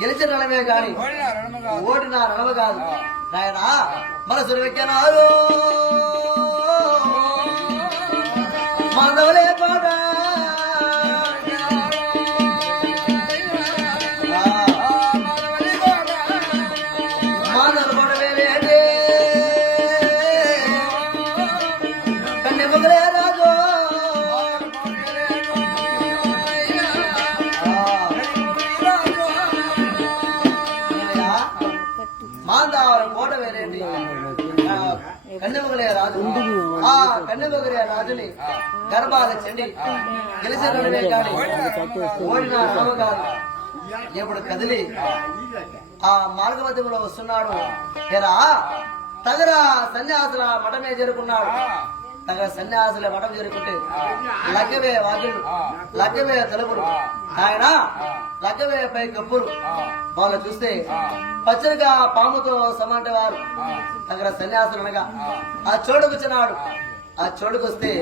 గెలిచిన రణమే కాని ఓడిన రణము కాదు నాయన మనసులు వెక్కినారు మాధవలే పాట మాధవ పడవేలేదే కన్నెమ్మగలే రాజు మాందావరం కోట వేరేంటి కన్నెమ్మగలే రాజు ఆ కన్నెమ్మగలే రాజుని గర్భాల చెండి గెలిచినవే కాని ఓడిన రాము కాదు ఇప్పుడు కదిలి ఆ మార్గ మధ్యంలో వస్తున్నాడు ఎరా తగరా సన్యాసుల మఠమే చేరుకున్నాడు తగ సన్యాసుల మఠం చేరుకుంటే లగ్గవే వాకిళ్ళు లగ్గవే తలుపులు ఆయన లగ్గవే పై కప్పులు వాళ్ళు చూస్తే పచ్చడిగా పాముతో సమంటే వారు తగర సన్యాసులు అనగా ఆ చోటుకొచ్చినాడు ఆ చోటుకొస్తే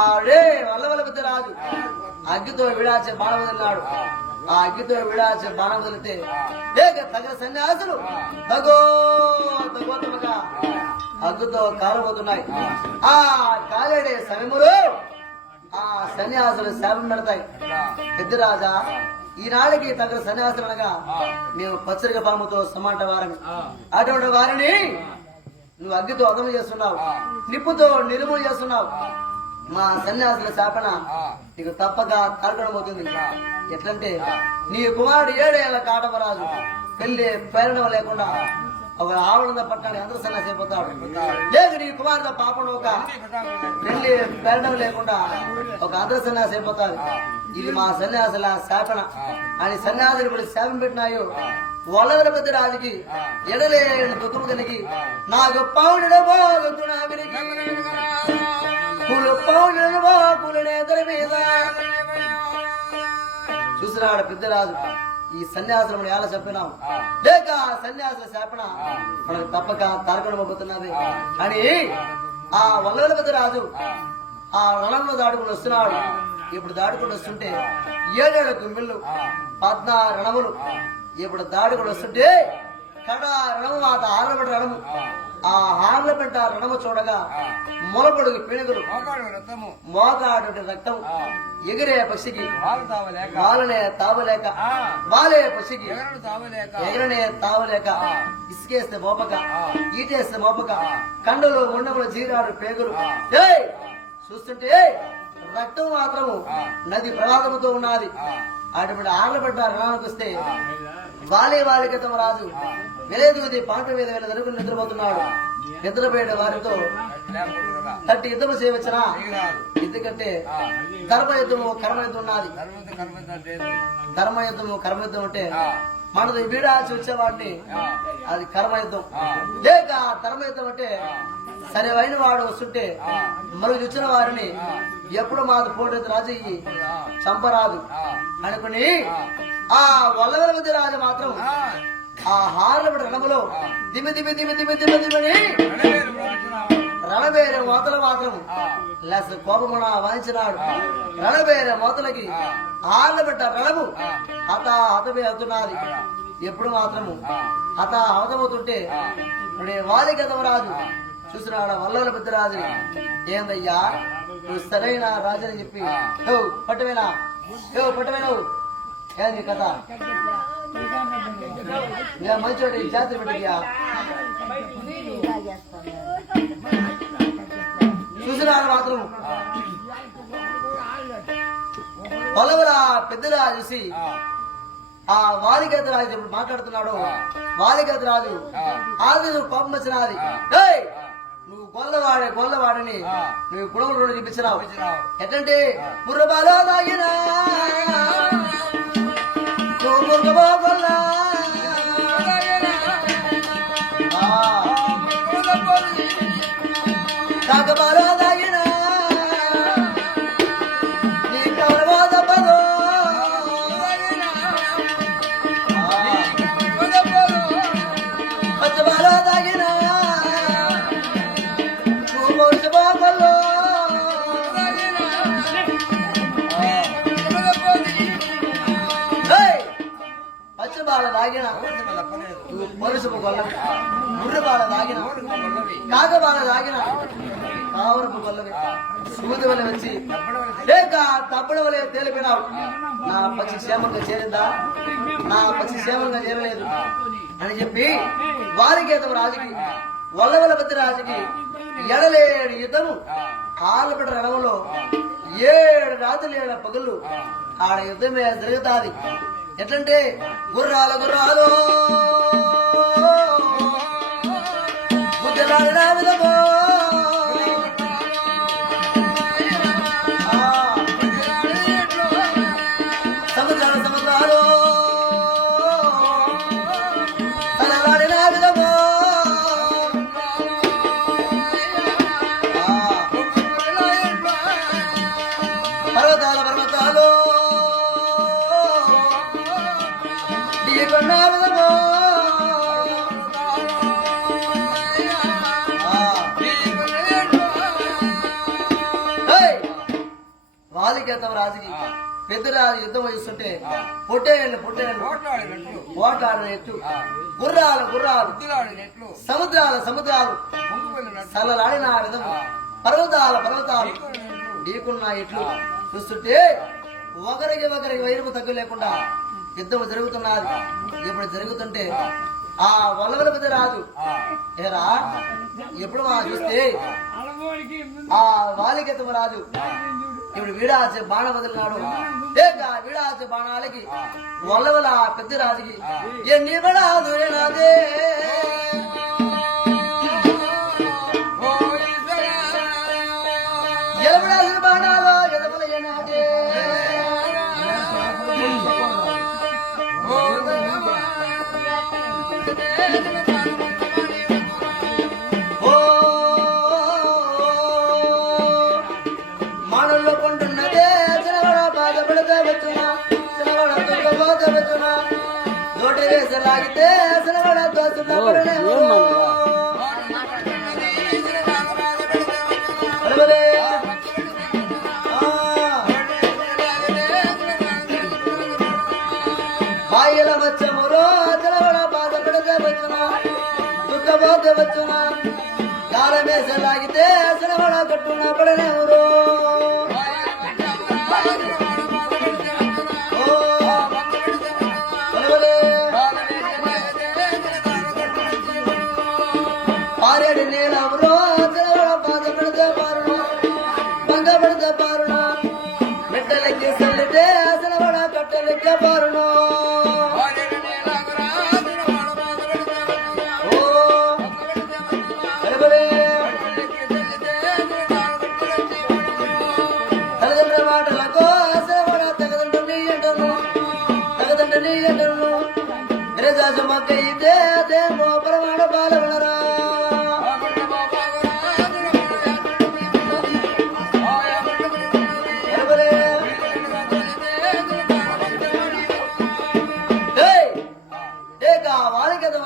ఆడే వల్లవలపతి రాజు అగ్గితో విడాచే బాణం వదిలినాడు ఆ అగ్గితో విడాచే బాణం వదిలితే తగర సన్యాసులు తగోతమగా అగ్గుతో కాలబోతున్నాయి ఆ కాలేడే సమయములో ఆ సన్యాసులు శాపం పెడతాయి పెద్దరాజా ఈనాడికి తగ్గ సన్యాసులు అనగా మేము పచ్చరిక పాముతో సమాంట వారని అటువంటి వారిని నువ్వు అగ్గితో అదము చేస్తున్నావు నిప్పుతో నిర్మూల చేస్తున్నావు మా సన్యాసుల శాపన నీకు తప్పక తారకడమవుతుంది ఎట్లంటే నీ కుమారుడు 7 ఏళ్ల కాటమరాజు పెళ్లి ప్రేరణ లేకుండా ఒక ఆవరణ పట్టడానికి అందరూ సన్యాసి అయిపోతాడు లేక నీ కుమారుడు పాపం ఒక పెళ్లి ప్రేరణ లేకుండా ఒక అందరూ సన్యాసి అయిపోతాడు ఇది మా సన్యాసుల శాపన అని సన్యాసులు ఇప్పుడు శాపం పెట్టినాయో వల్లవలపతి రాజుకి ఎడలేని దుఃఖము కలిగి నా గొప్ప చూసినాడు పెద్దరాజు ఈ సన్యాసులను ఎలా చెప్పినాం లేక సన్యాసుల శాపన మనకు తప్పక తారకడమవుతున్నది అని ఆ వల్లవలపతి రాజు ఆ రణంలో దాడుకుని వస్తున్నాడు ఇప్పుడు దాడుకుని వస్తుంటే 7 గుమ్మిళ్ళు 14 రణములు ఇప్పుడు దాడుకుని వస్తుంటే కడ రణము మాట ఆరబడి రణము ఆ హార్లపెంట రణము చూడగా మొలపొడుగు పీనుగులు మోగాడు రక్తం ఎగిరే పక్షికి వాలనే తావలేక వాలే పక్షికి ఎగరనే తావలేక ఇసుకేస్తే మోపక ఈటేస్తే మోపక కండలు ముండములు జీరాడు పేగులు చూస్తుంటే రక్తం మాత్రము నది ప్రవాహముతో ఉన్నది అటువంటి ఆర్లపడ్డ రణానికి వస్తే వాలే క్రితం రాజు వెలేదుది పాట మీద వేల జరుగులు నిద్రపోతున్నాడు నిద్రపోయే వారితో తట్టి యుద్ధము చేయవచ్చునా ఎందుకంటే ధర్మయుద్ధము కర్మయుద్ధం ఉన్నది ధర్మయుద్ధము కర్మయుద్ధం అంటే మనది వీడాచి వచ్చేవాడిని అది కర్మయుద్ధం లేక ధర్మయుద్ధం అంటే సరైన వాడు వస్తుంటే మరొక వచ్చిన వారిని ఎప్పుడు మాది పోటీ రాజు చంపరాదు అనుకుని ఆ వల్లవలపతి రాజు మాత్రం ఆ హార్లపడి రణములో దిమి దిమి దిమి దిమి దిమి దిమని రణబేరే మోతల మాత్రం లెస్ కోపమున వాయించినాడు రణబేరే మోతలకి హార్లబెట్ట రణము హతమే అవుతున్నది ఎప్పుడు మాత్రము హతమవుతుంటే వాలి కదవరాజు చూసినాడు వల్లవలపతి రాజుని ఏందయ్యా నువ్వు సరైన రాజని చెప్పి పట్టువేనా పట్టువేనావు ఏంది కథ మంచోటి జాతర పెట్టియా చూసినాడు మాత్రం పొలవల పెద్దలా చూసి ఆ వాలికేత రాజు ఇప్పుడు మాట్లాడుతున్నాడు వాలికేత రాజు ఆది పాపం వచ్చినది నువ్వు గొల్లవాడని నువ్వు కులములు చూపించినావు ఎట్లంటే ముర్రబాలో తాగినా నువ్వు ముర్గబో గొల్ల కాకబాలో తాగినా నీ కవరమో తప్పదు పచ్చబాలో తాగినా పాల తాగిన నువ్వు పరుసుపు గొల్లవి, ముర్రు పాల తాగిన కాక పాల తాగిన కావరపు గొల్లవి, సూది వల్ల వచ్చి లేక తప్పడ వలె తేలిపినావు. నా పక్షి క్షేమంగా చేరిందా? నా పక్షి క్షేమంగా చేరలేదు అని చెప్పి వారికేతం రాజుకి వల్లవల పెద్ద రాజుకి ఎడలేడు యుద్ధము ఆలపడ రణంలో 7 రాత్రులు 7 పగళ్ళు ఆడ యుద్ధమే జరుగుతాది. ఎట్లంటే గుర్రాలు గుర్రాలు గుద్దలాడిన విధమో సముద్రాలు సముద్రాలు తలలాడిన విధమో పర్వతాల పర్వతాలు ఢీకొన్న విధమో వాలికేతం రాజుకి పెద్ద రాజు యుద్ధం వహిస్తుంటే పొట్టేళ్ళు ఓట్లాడిన ఎట్లు గుర్రాలు గుర్రాలు సముద్రాలు సముద్రాలు సలలాడిన విధం పర్వతాల పర్వతాలు ఢీకున్న ఎట్లు చూస్తుంటే ఒకరికి వైరము తగ్గు లేకుండా యుద్ధం జరుగుతున్నది. ఇప్పుడు జరుగుతుంటే ఆ వల్లవల పెద్ద రాజు ఏరా ఎప్పుడు మా చూస్తే ఆ వాలికేతం రాజు ఇప్పుడు వీడాచే బాణ వదిలినాడు. లేక వీడాచే బాణాలకి వల్లవల పెద్ద రాజుకి ఎన్ని బడాదు నాదే ఎలబడాల్సిన బాణాలు ఎదవల ఏనాడే మానవుల్లో కొంటున్నదే చిన్నవాడ బాధపడితే వచ్చునా చిన్నవాడ దుఃఖపోతే వచ్చునా నోటి వేసి లాగితే చిన్నవాడ దోస్తున్నా పడలేవు బాయిల వచ్చమురో చిన్నవాడ బాధపడితే వచ్చునా దుఃఖపోతే వచ్చునా దారం వేసి లాగితే చిన్నవాడ కట్టున్నా పడలేవురో పారేడు నేలవరో చిన్నవాడ బాధ పెడితే పారునా బంగ పెడితే పారునా మెట్టలెక్కి సల్లితే చిన్నవాడ కట్టెలెక్కే పారును తల్లిదండ్రుల మాటలకు చిన్నవాడ తగదండ్రుని ఎంటను గిరిజాజు మొక్క అయితే అదేమో ప్రమాణ బాలవనరా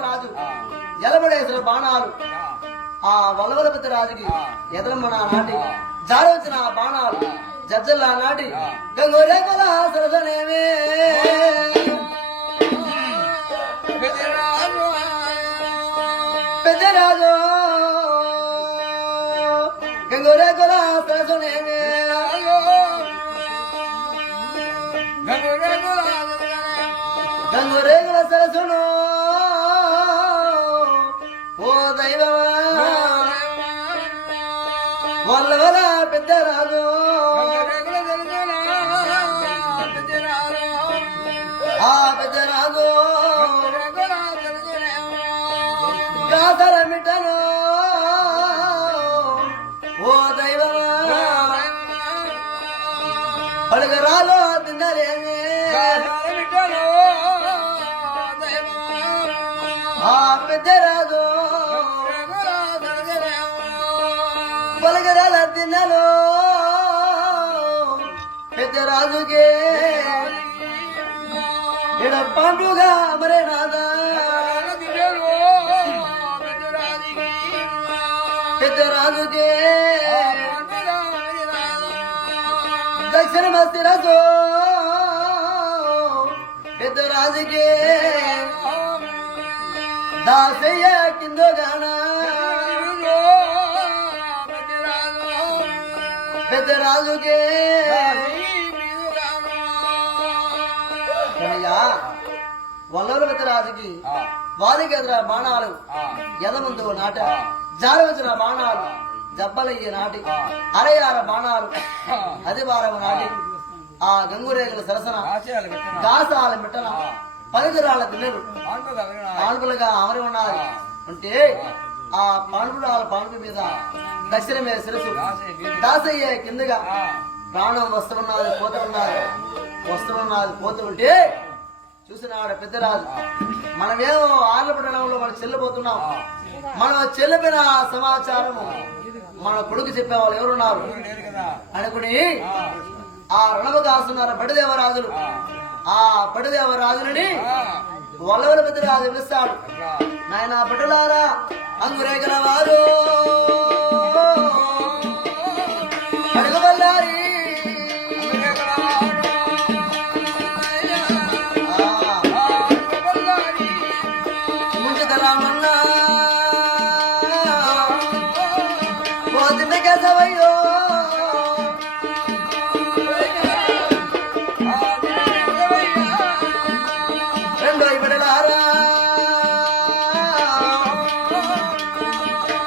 రాజు ఎలబడేసిన బాణాలు ఆ వల్లవలపతి రాజుకి ఎదరమ్మ నాటి జారవచ్చిన బాణాలు జజ్జల్లా నాటి గంగోరే కళ సరసనేమే పెద్దరాజు గంగోరే కళ సరసనేమే గంగోరేగుల సరసును ఓ దైవమా వల్లవల పెద్ద రాజు ఆ పెద్ద రాజు కాసర మిట్టను ఓ దైవమా పడగరాలు తిన్నలేమి ఆ పెద్ద రాజు పలగరాల తిన్నలో పెద్ద రాజుకే ఇడ పండుగ మరే నాదా పెద్ద రాజుకే దక్షిణ మస్తి రాజు పెద్ద పెద్ద రాజుకి దాసయ్య కిందగానా పెద్ద రాజుకి వల్లూరు పెద్ద రాజుకి వారికి ఎదుర బాణాలు ఎదముందు నాట జారవచ్చిన బాణాలు జబ్బలయ్య నాటి అరయార బాణాలు అది వారము నాటి ఆ గంగురేగుల సరసన గాసాల మిట్టన పలుగురాళ్ళ దిన్నెలు పాల్పులుగా అమరి ఉన్నది అంటే ఆ పాల్పు మీద దక్షిణ మీద శిరసు దాసయ్య కిందగా ప్రాణం వస్తున్నది పోతుంటే చూసినాడు పెద్దరాజు మనమేమో ఆర్లపట్టణంలో మనం చెల్లిపోతున్నాం మనం చెల్లిపోయిన సమాచారము మన కొడుకు చెప్పేవాళ్ళు ఎవరున్నారు అనుకుని ఆ రణము కాస్తున్నారు బడిదేవరాజులు ఆ బడిదేవరాజులని వల్లవల పెద్దరాజు పిలుస్తాడు నాయన బడులారా అంగురేగల వారు అడుగుబల్లారి ముంచుతలామన్నా పోతుంటే కేసవయ్యో రెండో ఇబడలారా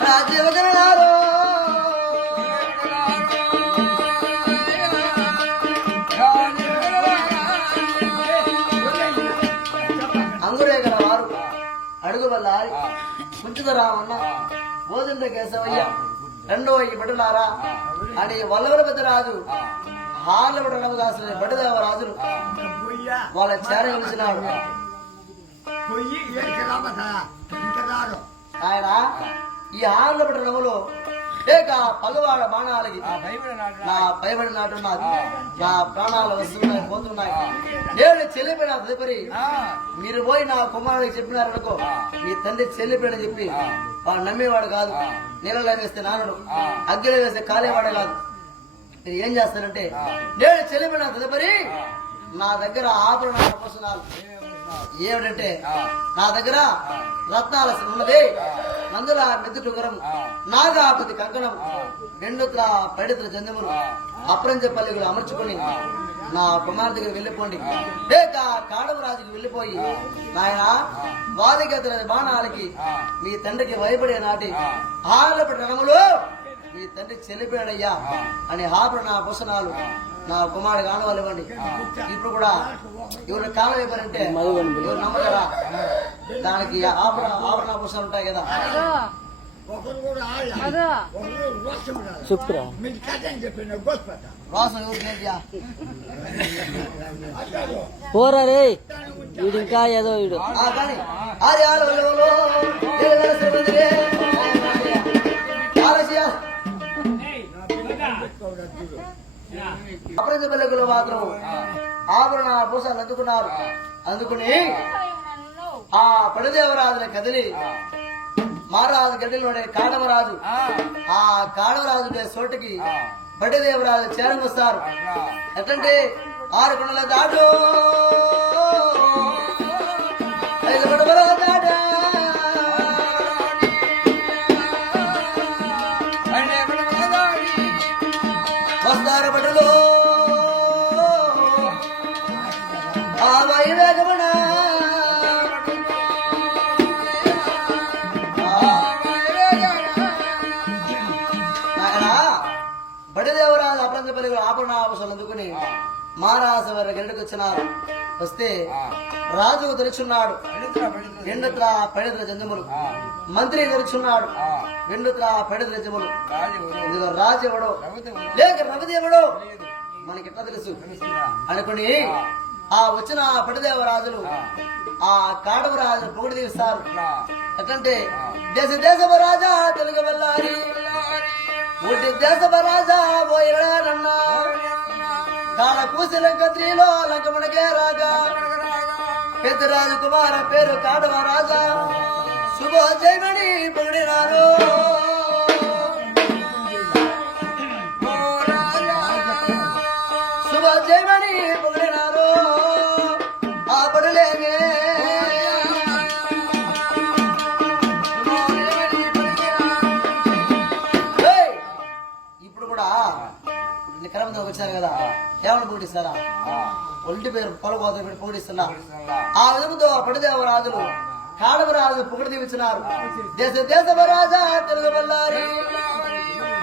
రాజ్యవగలలారో అంగురేగల వారు అడుగు వల్లారి ముంచుతరామన్న భోజన కేశవయ్య రెండో ఈ బడులారా అని వల్లవల పెద్దరాజు హార్లబడలము కాసిన బడిదేవరాజులు వాళ్ళ చేర కలిసినాడు ఆయన ఈ హార్లబడలములో ఏక పగవాడ బాణాలకి నా పైబడి నాటున్నది నా ప్రాణాలు వస్తున్నాయి పోతున్నాయి నేను చెల్లిపోయిన తదుపరి మీరు పోయి నా కుమారుడికి చెప్పినారనుకో మీ తండ్రి చెల్లిపోయిన చెప్పి వాడు నమ్మేవాడు కాదు నీళ్ళలో వేస్తే నానడు అగ్గిలో వేస్తే కాలేవాడే కాదు మీరు ఏం చేస్తారంటే నేను చెల్లిపోయిన తదుపరి నా దగ్గర ఆభరణాలు పోస్తున్నాను ఏమిటంటే నా దగ్గర రత్నాల ఉన్నది నందుల మెద్దుటుకరం నాగాపతి కంకణం రెండుట్ల పడితుల జంజములు అప్రంజపల్లిగులు అమర్చుకుని నా కుమార్ దగ్గర వెళ్ళిపోండి లేక కాడవరాజుకి వెళ్ళిపోయి నాయన వాదిగతుల బాణాలకి మీ తండ్రికి భయపడే నాటి ఆలపటి రణములు మీ తండ్రి చెల్లిపోయాడయ్యా అని ఆభరణ భూషణాలు నా కుమారుడికి ఆనవాళ్ళు ఇవ్వండి. ఇప్పుడు కూడా ఎవరి కాలం ఇవ్వరంటే ఎవరు నమ్మకరా దానికి ఆభరణ భూషణాలు ఉంటాయి కదా. వాసం పోరా రే వీడు ఇంకా ఏదో వీడు కానీ అప్రజబలకులు మాత్రం ఆభరణ భూషాలు అందుకున్నారు. అందుకుని ఆ పడిదేవరాజుని కదిలి మహారాజు గడ్డిలోనే కాడవరాజు ఆ కాడవరాజు చోటుకి బడిదేవరాజు చేరమొస్తారు. ఎట్లంటే 6 కొండల దాటు 5 గొడవల దాట వస్తారు బడులు ఆ వైవేగమణ బడిదేవరాజు అప్రంజపల్లి ఆభరణ ఆభూషాలు అందుకుని మహారాజు వారి గంటకు వచ్చినారు. వస్తే రాజు తెరుచున్నాడు. ఎండుత్ర పడిత్ర జంజములు మంత్రి తెరుచున్నాడు. ఎండుత్ర పడిత్ర జములు ఇందులో రాజు ఎవడో లేక రవిది ఎవడో మనకి ఎట్లా తెలుసు అనుకుని ఆ వచ్చిన పడిదేవరాజులు ఆ కాడవరాజు పొగిడి తీస్తారు. ఎట్లంటే దేశ రాజా తెలుగు వల్లారి దేశ రాజా పోయినా కాల కూసి లంకత్రిలో లంకమునకే రాజా పెద్దరాజు కుమార పేరు కాడవ రాజా శుభోజయమణి పొగిడినారు. శుభోజయమణి పొగిడినారు. ఆ పడులే కదా ఏమని పొగిడిస్తారా ఒంటి పేరు పొలగోత పెట్టి పొగిడిస్తున్నా ఆ విధముతో పడిదేవరాజులు కాడవరాజు పొగిడి దీవించినారు దేశ దేశవరాజా తెలుగు బల్లారి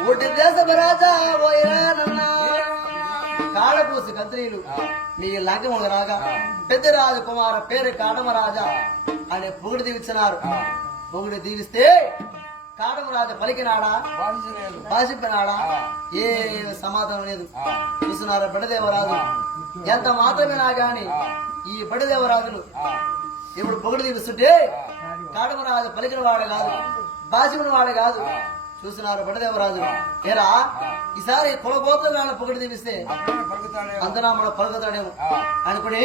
ఊటి దేశవరాజా ఓయనా కాడపూసి కంత్రీలు నీ లంకములు రాగా పెద్దరాజు కుమార పేరు కాడమరాజా అనే పొగిడి దీవించినారు పొగిడి దీవిస్తే కాడమరాజు పలికినాడా భాషింపినాడా ఏ సమాధానం లేదు చూస్తున్నారు బడిదేవరాజు ఎంత మాత్రమేనా గాని ఈ బడిదేవరాజులు ఇప్పుడు పొగిడి దీవిస్తుంటే కాడమరాజు పలికిన వాడు కాదు భాషించిన వాడు కాదు చూస్తున్నారు బడిదేవరాజు ఏరా ఈసారి కులగోత్రాలను పొగిడి దీవిస్తే అంతనా మన పలుకుతాడేమో అనుకుని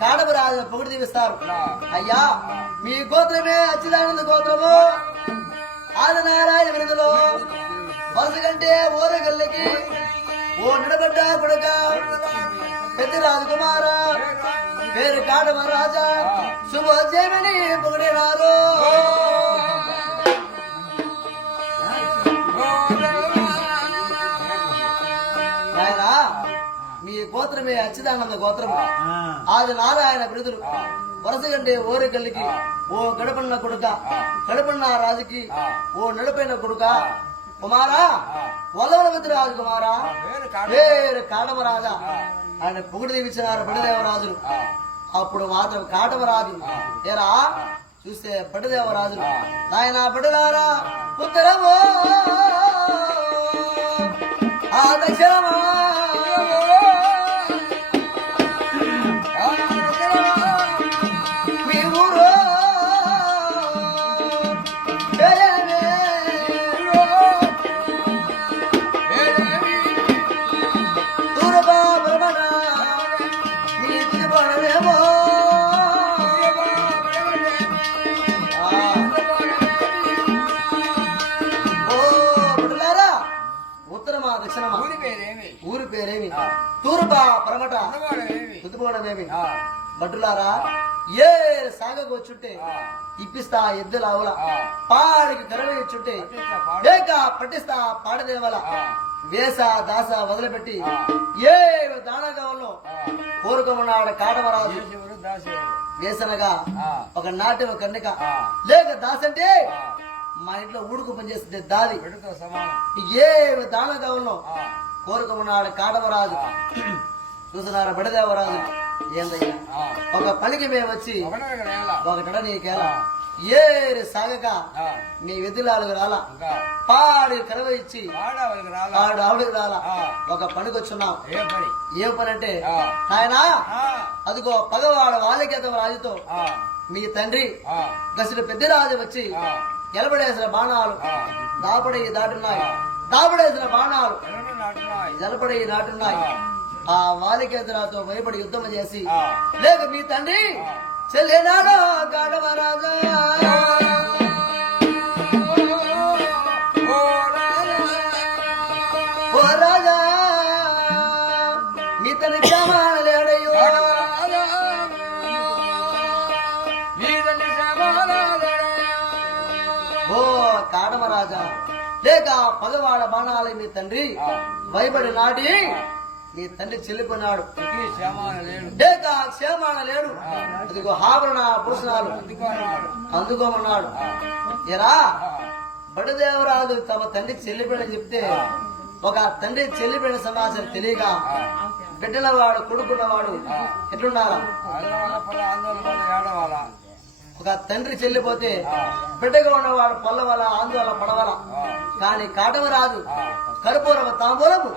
కాడమరాజు పొగిడి దీవిస్తారు అయ్యా మీ గోత్రమే అచ్చిదానంద గోత్రము ఆదినారాయణ విడుదలో వలస కంటే ఓరగల్లకి ఓ నిలబడ్డ కొడుక పెద్ద రాజకుమార పేరు కాడమరాజా శుభోజయమని పొగిడినారు మీ గోత్రమే అచ్చిదానంద గోత్రము ఆది నారాయణ బిరుదులు వరస కంటే ఓరికల్లికి ఓ గడపన్న కొడుక గడపన్న రాజుకి ఓ నడిపోయిన కొడుక కుమారా వల్లవలవతి రాజు కుమారా పేరు కాడమరాజా ఆయన పొగిడి దీవించినారు బడిదేవరాజులు అప్పుడు మాత్రం కాడమరాజు ఏరా చూస్తే బడిదేవరాజులు నాయన బడిలారా ఉత్తరమో ఆ దక్షిణమా ఊరి పేరేమి తూర్పా పరమట తుదిపోవడమేమి బట్టులారా ఏ సాగకొచ్చుంటే ఇప్పిస్తా ఎద్దుల ఆవుల పాడికి తెరవేయచ్చుంటే లేక పట్టిస్తా పాడదేవల వేస దాస వదిలిపెట్టి ఏ దానగవంలో కోరుకోమన్నాడు కాడమరాజు వేసనగా ఒక నాట్యం కన్నిక లేక దాసంటే మా ఇంట్లో ఊడుకు పనిచేస్తుంటే దాది ఏ దానగవంలో కోరుకోమన్నాడు కాడమరాజు చూస్తున్నారు బడిదేవరాజు ఏందయ్యా ఒక పనికి మేము వచ్చి ఒకటడ నీకేలా ఏరి సాగక నీ విధులాలకు రాలా పాడి కరవ ఇచ్చి పాడు ఆవిడకి రాలా ఒక పనికి వచ్చున్నావు ఏం పని అంటే ఆయన అదిగో పగవాడ వాళ్ళకేత రాజుతో మీ తండ్రి గసుడు పెద్ద రాజు వచ్చి ఎలబడేసిన బాణాలు దాపడి దాటున్నాయి దాపడేసిన బాణాలు జలపడి నాటున్నాయి ఆ వాలికేతరాతో భయపడి యుద్ధం చేసి లేక మీ తండ్రి చెల్లెనాడో కాడమరాజా ఓ రాజా మీ తండ్రి క్షమాలేడయ్యో ఓ కాడమరాజా లేక పగవాడ బాణాలి మీ తండ్రి భయపడి నాటి నీ తండ్రి చెల్లిపోయినాడు లేక క్షేమాన లేడు అదిగో ఆభరణ భూషణాలు అందుకోమన్నాడు ఎరా బడిదేవరాజు తమ తండ్రి చెల్లిపోయిన చెప్తే ఒక తండ్రి చెల్లిపోయిన సమాచారం తెలియక బిడ్డలవాడు కొడుకున్నవాడు ఎట్లుండాలా ఒక తండ్రి చెల్లిపోతే బిడ్డగా ఉన్నవాడు పొల్లవల ఆందోళన పడవల కానీ కాటమరాజు కర్పూరము తాంబూలము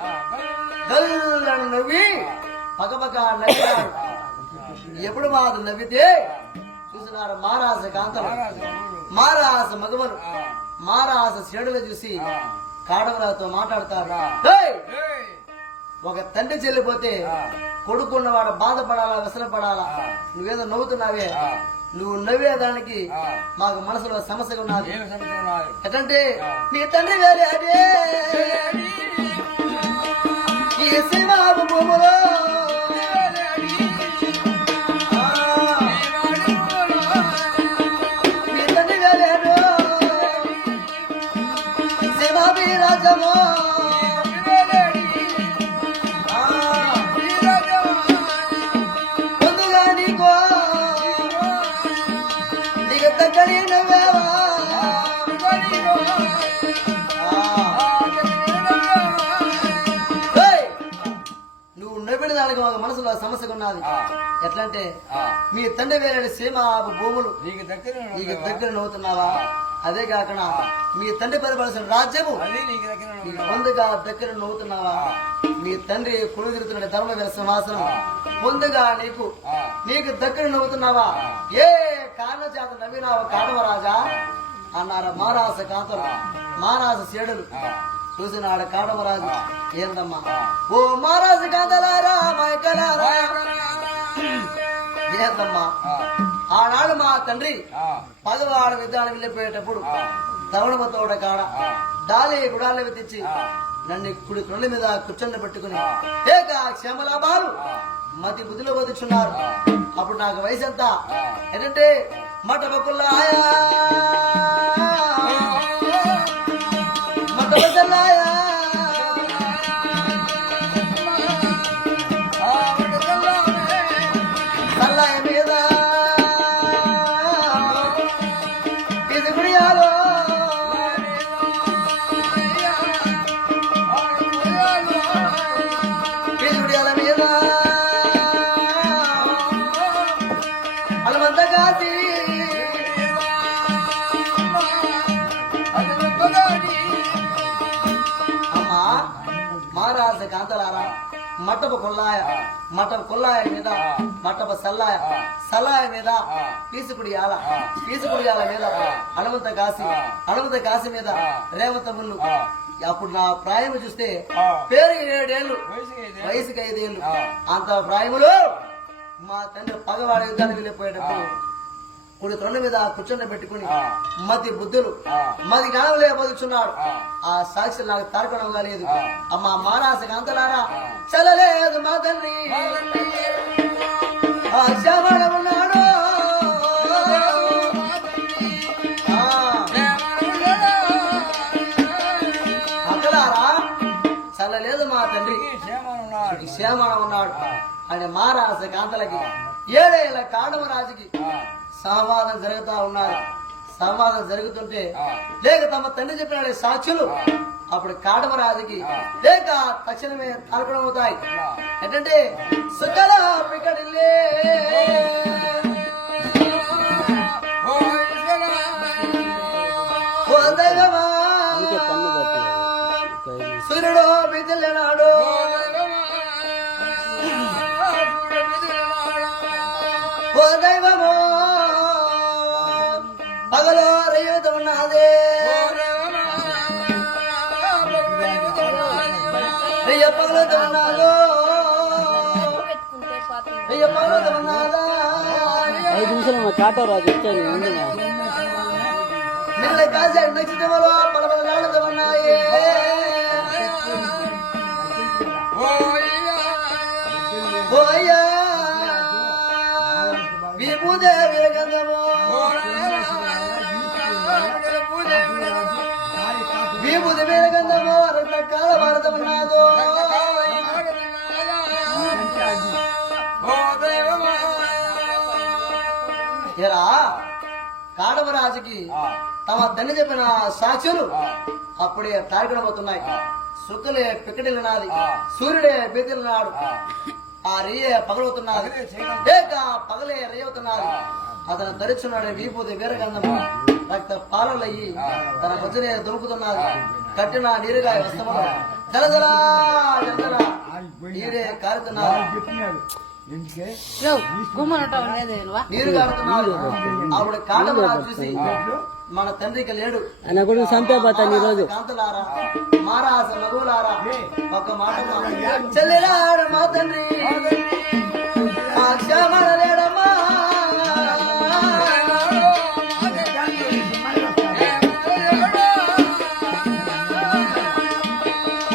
గల్లను నవ్వి పగపగ నవ్వినాడు ఎప్పుడు మాది నవ్వితే చూసినారు మారాస కాంతలు మారాస మగవలు మారాస శ్రేణులు చూసి కాడమరాజుతో మాట్లాడతారు ఒక తండ్రి చెల్లిపోతే కొడుకున్నవాడు బాధపడాలా వ్యసనపడాలా నువ్వేదో నవ్వుతున్నావే నువ్వు నవ్వేదానికి మాకు మనసులో సమస్య ఉన్నది ఎటంటే నీ తండ్రి వేరే అదే ఈ సింహాపు భూములో నీ తండ్రి వేరేడు సింహాపి రాజమో జగని నవ్వేవా నువ్వు నవ్విన దానికి ఒక మనసులో సమస్య ఉన్నది. ఎట్లంటే మీ తండ్రి వేరే సీమ భూములు నీకు దగ్గర నవ్వుతున్నావా? అదే కాకుండా మీ తండ్రి పరిపాలిసిన రాజ్యము నీకు ముందుగా దగ్గర నవ్వుతున్నావా? నీ తండ్రి కుడి తిరుగుతున్న ధర్మవీర సింహాసనం ముందుగా నీకు దగ్గర నవ్వుతున్నావా? ఏ కారణ చేత నవ్వినావు కాడమరాజా అన్నారు మారాస కాంతలు, మారాస సేడులు. చూసినాడు కాడమరాజు, ఏందమ్మా ఓ మారాస కాంతలారా మైకలారా, ఏందమ్మా ఆనాడు మా తండ్రి పగవాడ విధానం వెళ్ళిపోయేటప్పుడు దవడమతోడ కాడ డాలి గుడాలు తెచ్చి నన్ను కుడి తొలి మీద కూర్చొని పెట్టుకుని ఏక క్షేమలాభాలు మతి బుద్ధిలో బతుకున్నారు. అప్పుడు నాకు వయసు ఎంత ఏంటంటే మట బకుల్లాయా మట బసల్లాయా సల్లాయ మీద ఇది గుడియాలో ఇది గుడియాల మీద అలమంత కాసి అమ్మా మహారాజ కాంతలారా మట్టపు కొల్లాయ మీద మట్టపు సల్లాయ మీద పీసుకుడియాల మీద హనుమంత కాశీ మీద రేవంత ముళ్ళు. అప్పుడు నా ప్రాయం చూస్తే పేరు 7 ఏళ్ళు, వయసుకి 5 ఏళ్ళు. అంత ప్రాయములో మా తండ్రి పగవాడి యుద్ధానికి వెళ్ళిపోయేటప్పుడు కుడి తొండ మీద కూర్చొని పెట్టుకుని మతి బుద్ధులు మది జ్ఞానంలో బతుకుతున్నాడు. ఆ సాక్షి నాకు తారకడంగా లేదు. అమ్మ మారాస కాంతలారా చల్లలేదు మా తండ్రి ఆ శ్యామడ ఉన్నాడు అక్కలారా చల్లలేదు మా తండ్రి శ్యామడ ఉన్నాడు అని మారాస కాంతలకి 7 ఏళ్ల కాడమరాజుకి సంవాదం జరుగుతా ఉన్నారు. సంవాదం జరుగుతుంటే లేక తమ తండ్రి చెప్పిన సాక్షులు అప్పుడు కాడమరాజుకి లేక తక్షణమే తారకడం అవుతాయి. ఏంటంటే సుకల పికడిల్లే సూర్యుడు బిదిలినాడు ఓ దైవమో పగలో రేవత ఉన్నదే రేయ పగలతో ఉన్నాదో రేయ పగలతో ఉన్నాదా 5 నిమిషాలు కాటో రాజు వచ్చాను ముందుగా నిన్న కాసే నక్షత్రములు పలపలతో ఉన్నాయి ఓయ్యా విభూదే విరగంధము విభూది విరగంధము రక్తకాల భారతమున్నాదో ఎరా కాడమరాజుకి తమ తండ్రి చెప్పిన సాక్షులు అప్పుడే తారకడమవుతున్నాయి. సుక్కలే పిక్కడిల్లినాది, సూర్యుడే బీతిల్లినాడు, ఆ రేయ పగలవుతున్నది లేక పగలే రేవుతున్నది. అతను ధరిచున్నాడు విభూతి వీరగంధము రక్త పాలలయ్యి తన మధ్యనే దొరుకుతున్నది. కట్టిన నీరుగా వస్తములు జలజలా జలజలా నీరే కారుతున్నారు, నీరు కారుతున్నారు. ఆవిడ కాడమరాజు చూసి మన తండ్రికి లేడు ఆయన కూడా చంపేపోతాను ఈ రోజు. కాంతలారా మారాస మగులారా ఒక మాట చెల్లెలాడు మా తండ్రి ఆ క్షేమణ లేడమ్మా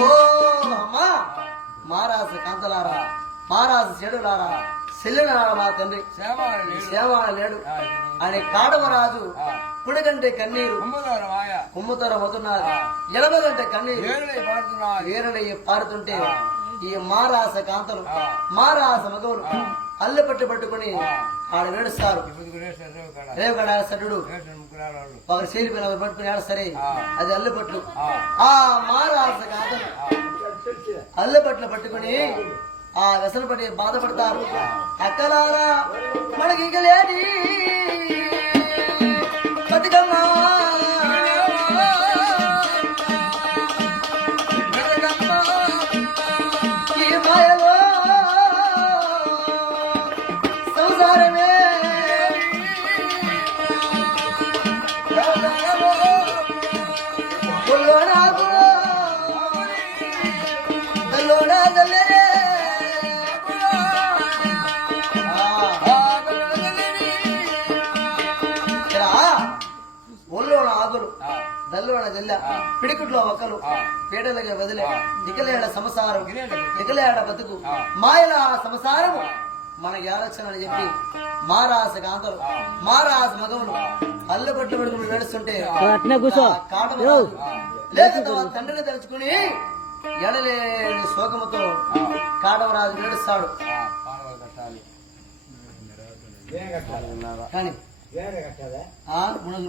ఓ అమ్మా మారాస కాంతలారా మారాస చెడులారా చెల్లెలారా మా తండ్రి క్షేమణ లేడు అని కాడమరాజు కుడిగంటే కన్నీరు కుమ్ముతర మొదన్నారు, ఎడమగంటే కన్నీరు ఏరడయ్యి పారుతుంటే ఈ మారాస కాంతలు మారాస మగవులు అల్లె పట్టు పట్టుకుని ఆడ వేడుస్తారు రేవు కడ సడ్డు ఒకరు చేరిపోయిన ఒకరు పట్టుకుని ఏడుస్తారే అది అల్లుపట్లు ఆ మారాస కాదను అల్లుపట్లు పట్టుకుని ఆ వ్యసన పడి బాధపడతారు అక్కలారా మనకి ఇంక లేని బతుకమ్మ ఈ మాయలో సంసారమే ఒళ్ళోన ఆకులు దల్లోన జల్ల పిడికుట్లో ఒక్కలు పీటలుగా వదిలే దిగలేడ సంసారం దిగలేడ బతుకు మాయల సంసారము మన ఆలోచన అని చెప్పి మారాస కాంతలు మారాస మగములు అల్లు పట్టు పడుకుని నడుస్తుంటే అట్నే కూర్చో లేక తమ తండ్రిని తెలుసుకుని ఎడలేని శోకముతో కాడవరాజు నడుస్తాడు కానీ ముందు